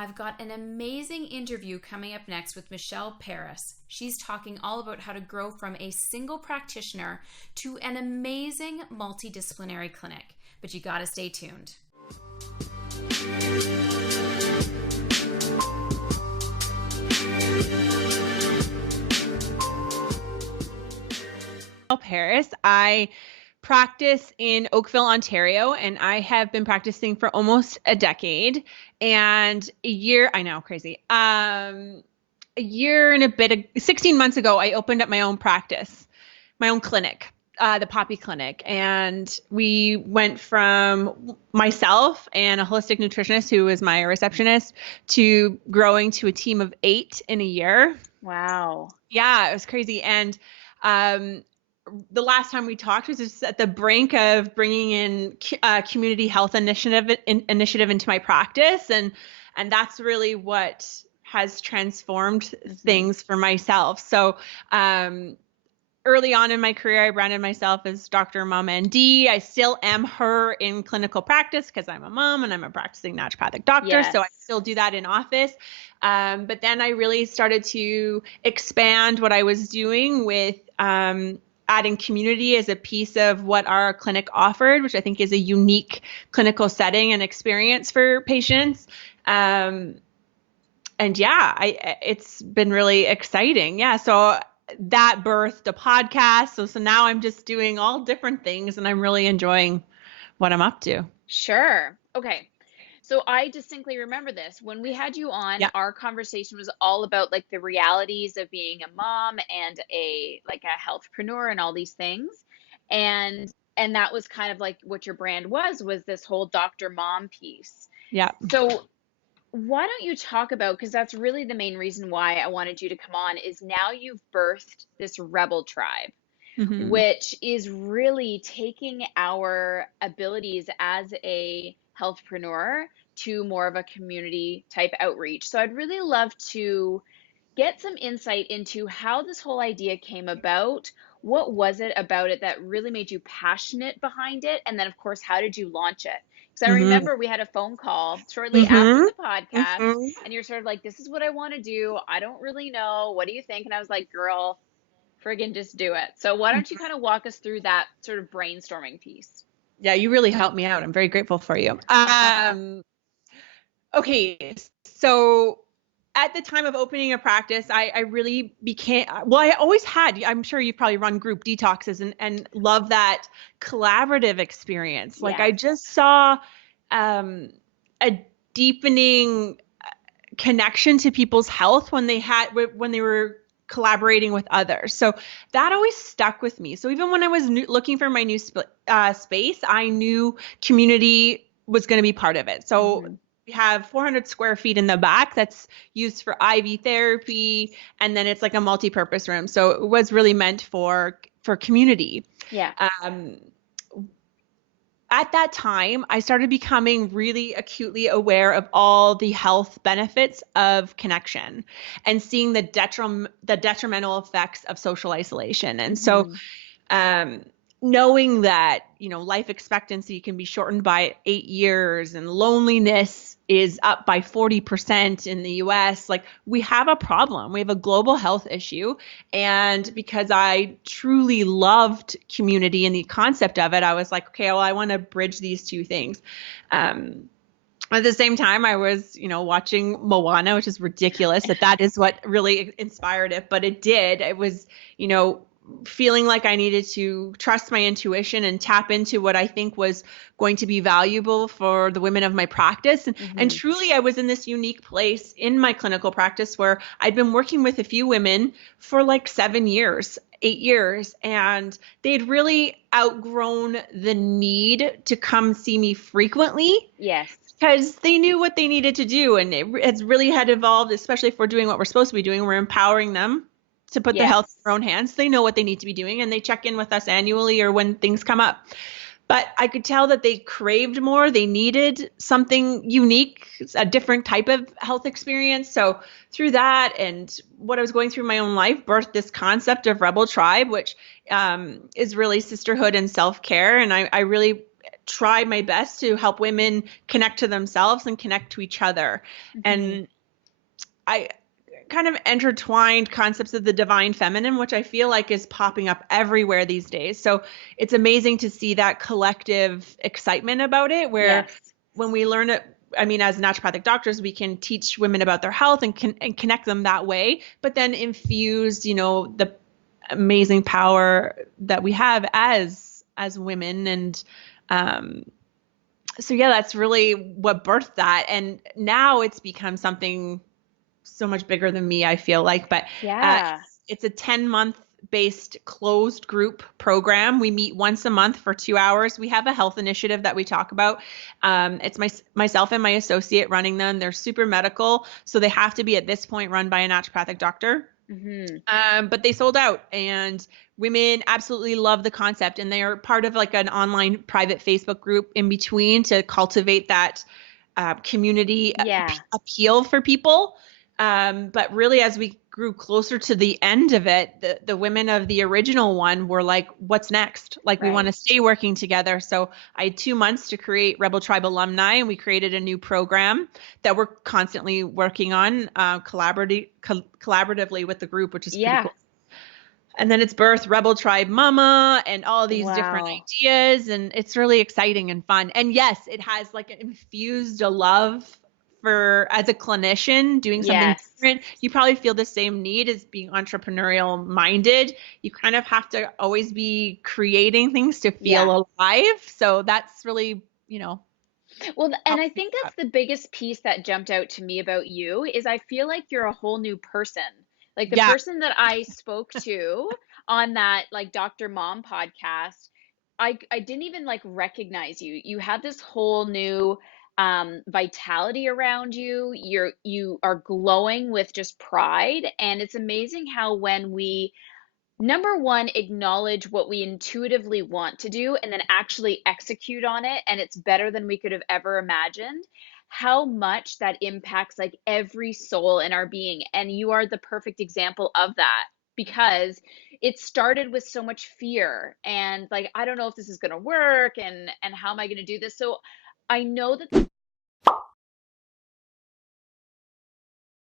I've got an amazing interview coming up next with Michelle Peris. She's talking all about how to grow from a single practitioner to an amazing multidisciplinary clinic. But you gotta stay tuned. Peris. I practice in Oakville, Ontario, and I have been practicing for almost a decade. And I know, crazy. A year and a bit, 16 months ago, I opened up my own practice, my own clinic, the Poppy Clinic. And we went from myself and a holistic nutritionist who was my receptionist to growing to a team of 8 in a year. Wow. Yeah, it was crazy. And the last time we talked was just at the brink of bringing in community health initiative into my practice. And that's really what has transformed things for myself. So early on in my career, I branded myself as Dr. Mom ND. I still am her in clinical practice because I'm a mom and I'm a practicing naturopathic doctor. Yes. So I still do that in office. But then I really started to expand what I was doing with adding community as a piece of what our clinic offered, which I think is a unique clinical setting and experience for patients. And yeah, it's been really exciting. Yeah. So that birthed a podcast. So now I'm just doing all different things and I'm really enjoying what I'm up to. Sure. Okay. So I distinctly remember this. When we had you on, our conversation was all about like the realities of being a mom and a healthpreneur and all these things. And that was kind of like what your brand was this whole Dr. Mom piece. Yeah. So why don't you talk about, because that's really the main reason why I wanted you to come on, is now you've birthed this Rebel Tribe, which is really taking our abilities as a healthpreneur to more of a community type outreach. So I'd really love to get some insight into how this whole idea came about. What was it about it that really made you passionate behind it? And then, of course, how did you launch it? Because I remember we had a phone call shortly after the podcast, and you're sort of like, this is what I want to do. I don't really know. What do you think? And I was like, girl, friggin' just do it. So why don't you kind of walk us through that sort of brainstorming piece? Yeah, you really helped me out. I'm very grateful for you. Okay, so at the time of opening a practice, I really became, well, I always had, I'm sure you've probably run group detoxes and love that collaborative experience. Like I just saw a deepening connection to people's health when they were collaborating with others. So that always stuck with me. So even when I was looking for my new space, I knew community was going to be part of it. So we have 400 square feet in the back that's used for IV therapy. And then it's like a multi-purpose room. So it was really meant for community. Yeah. At that time, I started becoming really acutely aware of all the health benefits of connection and seeing the detrimental effects of social isolation. And so knowing that, life expectancy can be shortened by 8 years and loneliness is up by 40% in the US, like we have a problem. We have a global health issue. And because I truly loved community and the concept of it, I was like, okay, well, I want to bridge these two things. At the same time, I was, watching Moana, which is ridiculous that is what really inspired it, but it did. It was, feeling like I needed to trust my intuition and tap into what I think was going to be valuable for the women of my practice. And truly, I was in this unique place in my clinical practice where I'd been working with a few women for like 8 years, and they'd really outgrown the need to come see me frequently. Yes. Because they knew what they needed to do. And it's really had evolved, especially if we're doing what we're supposed to be doing. We're empowering them to put the health in their own hands. They know what they need to be doing, and they check in with us annually or when things come up. But I could tell that they craved more. They needed something unique, a different type of health experience. So through that and what I was going through in my own life, birthed this concept of Rebel Tribe, which is really sisterhood and self-care. And I really try my best to help women connect to themselves and connect to each other. Hmm. And I kind of intertwined concepts of the divine feminine, which I feel like is popping up everywhere these days. So it's amazing to see that collective excitement about it, where Yes. when we learn it, I mean, as naturopathic doctors, we can teach women about their health and connect them that way, but then infused, the amazing power that we have as women. And um, so yeah, that's really what birthed that. And now it's become something so much bigger than me, I feel like. But uh, Yeah. it's a 10-month based closed group program. We meet once a month for 2 hours. We have a health initiative that we talk about. It's myself and my associate running them. They're super medical, so they have to be at this point run by a naturopathic doctor. Hmm. But they sold out, and women absolutely love the concept, and they are part of like an online private Facebook group in between to cultivate that community Yeah. appeal for people. But really, as we grew closer to the end of it, the women of the original one were like, what's next? Like, we want to Right. stay working together. So I had 2 months to create Rebel Tribe Alumni, and we created a new program that we're constantly working on collaboratively with the group, which is pretty Yeah. cool. And then it's birth Rebel Tribe Mama and all these different Wow. ideas. And it's really exciting and fun. And yes, it has like infused a love for, as a clinician doing something Yes. different. You probably feel the same need as being entrepreneurial minded. You kind of have to always be creating things to Yeah. feel alive. So that's really, Well, and I helps me think out. that's the biggest piece that jumped out to me about you is I feel like you're a whole new person. Like the Yeah. person that I spoke to on that like Dr. Mom podcast, I didn't even like recognize you. You had this whole new vitality around you. You are glowing with just pride, and it's amazing how when we number one, acknowledge what we intuitively want to do and then actually execute on it, and it's better than we could have ever imagined. How much that impacts like every soul in our being. And you are the perfect example of that because it started with so much fear and like, I don't know if this is going to work and how am I going to do this? So I know that